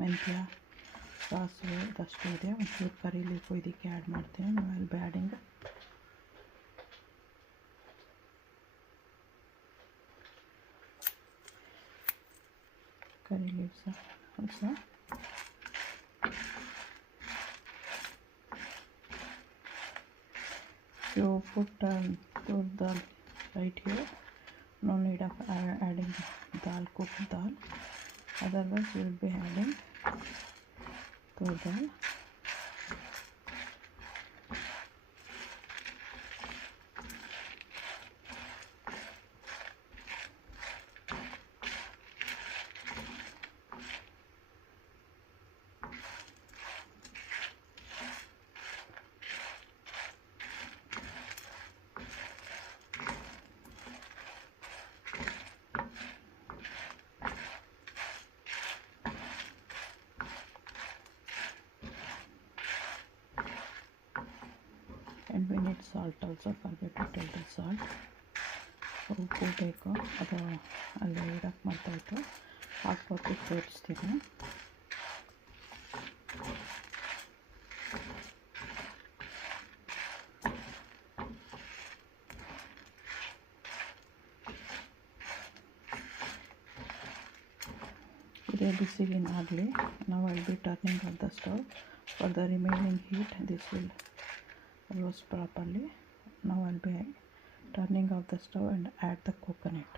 ಮೆಂತ್ಯ, ಸಾಸಿವೆ ಅದಷ್ಟು ಇದೆ. ಒಂಚೂರು ಕರಿ ಲೀಫು ಇದಕ್ಕೆ ಆ್ಯಡ್ ಮಾಡ್ತೀನಿ. I will be adding curry leaves also. You put dal right here, no need of adding dal, cooked dal, otherwise you will be adding tur dal. And we need salt also, forget to tell the salt. ಉಪ್ಪು ಬೇಕು, ಅದು ಅಲ್ಲೇ ಇಡಕ್ಕೆ ಮಾಡ್ತಾಯಿತ್ತು, ಹಾಕ್ಬಿಟ್ಟು ತೋರಿಸ್ತೀನಿ. ಇದೇ ಬಿಸಿಗಿನಾಗಲಿ. ನಾವು I B turning of the stove for the remaining heat. This will roast properly. Now I'll be turning off the stove and add the coconut.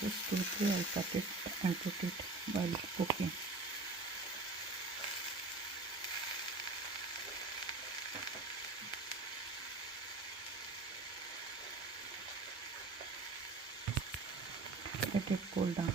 Just 2-3 I'll cut it and put it while cooking. Let it cool down.